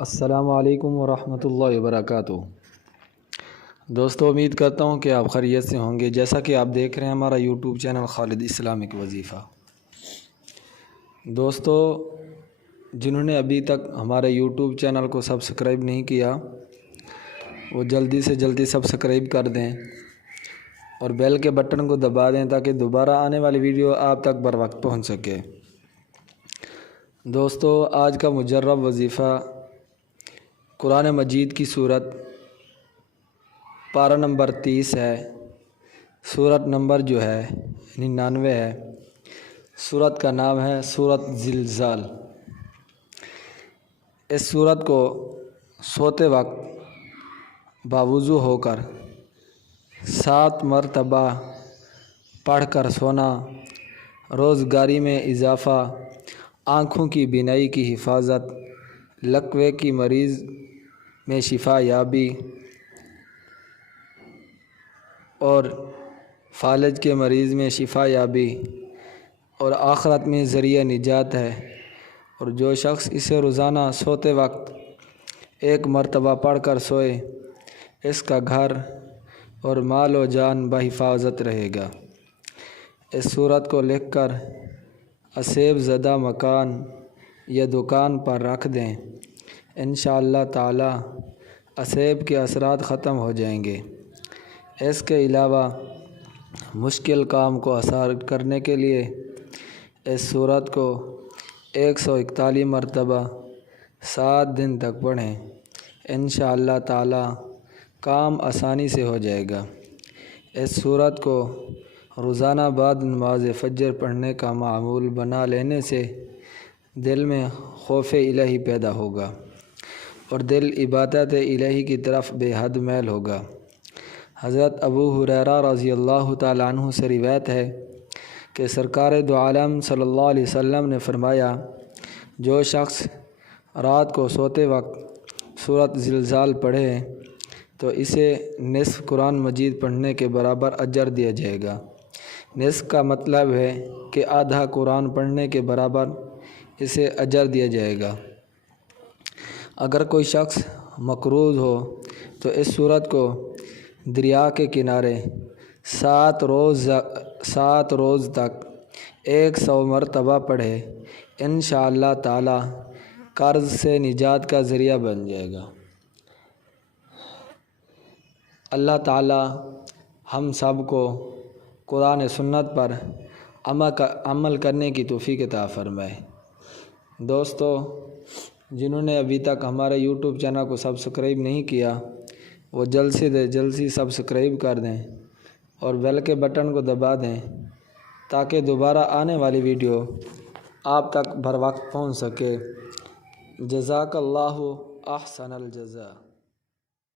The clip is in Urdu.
السلام علیکم ورحمۃ اللہ وبرکاتہ۔ دوستو، امید کرتا ہوں کہ آپ خیریت سے ہوں گے۔ جیسا کہ آپ دیکھ رہے ہیں ہمارا یوٹیوب چینل خالد اسلامک وظیفہ۔ دوستو، جنہوں نے ابھی تک ہمارے یوٹیوب چینل کو سبسکرائب نہیں کیا وہ جلدی سے جلدی سبسکرائب کر دیں اور بیل کے بٹن کو دبا دیں تاکہ دوبارہ آنے والی ویڈیو آپ تک بر وقت پہنچ سکے۔ دوستو، آج کا مجرب وظیفہ قرآن مجید کی سورت پارہ نمبر 30 ہے۔ سورت نمبر جو ہے 99 ہے۔ سورت کا نام ہے سورت زلزال۔ اس سورت کو سوتے وقت باوضو ہو کر 7 مرتبہ پڑھ کر سونا روزگاری میں اضافہ، آنکھوں کی بینائی کی حفاظت، لقوے کی مریض میں شفا یابی اور فالج کے مریض میں شفا یابی اور آخرت میں ذریعہ نجات ہے۔ اور جو شخص اسے روزانہ سوتے وقت 1 مرتبہ پڑھ کر سوئے اس کا گھر اور مال و جان بحفاظت رہے گا۔ اس سورت کو لکھ کر اسیب زدہ مکان یا دکان پر رکھ دیں، انشاءاللہ تعالی اسیب کے اثرات ختم ہو جائیں گے۔ اس کے علاوہ مشکل کام کو آسان کرنے کے لیے اس سورت کو 141 مرتبہ 7 دن تک پڑھیں، انشاءاللہ تعالی کام آسانی سے ہو جائے گا۔ اس سورت کو روزانہ بعد نماز فجر پڑھنے کا معمول بنا لینے سے دل میں خوف الہی پیدا ہوگا اور دل عبادت الہی کی طرف بے حد میل ہوگا۔ حضرت ابو ہریرہ رضی اللہ تعالیٰ عنہ سے روایت ہے کہ سرکار دو عالم صلی اللہ علیہ وسلم نے فرمایا، جو شخص رات کو سوتے وقت سورت زلزال پڑھے تو اسے نصف قرآن مجید پڑھنے کے برابر اجر دیا جائے گا۔ نصف کا مطلب ہے کہ آدھا قرآن پڑھنے کے برابر اسے اجر دیا جائے گا۔ اگر کوئی شخص مقروض ہو تو اس سورت کو دریا کے کنارے 7 روز تک 100 مرتبہ پڑھے، انشاءاللہ تعالی قرض سے نجات کا ذریعہ بن جائے گا۔ اللہ تعالی ہم سب کو قرآن سنت پر عمل کرنے کی توفیق عطا فرمائے۔ دوستو، جنہوں نے ابھی تک ہمارے یوٹیوب چینل کو سبسکرائب نہیں کیا وہ جلد سے سبسکرائب کر دیں اور بیل کے بٹن کو دبا دیں تاکہ دوبارہ آنے والی ویڈیو آپ تک بر وقت پہنچ سکے۔ جزاک اللہ احسن الجزاء۔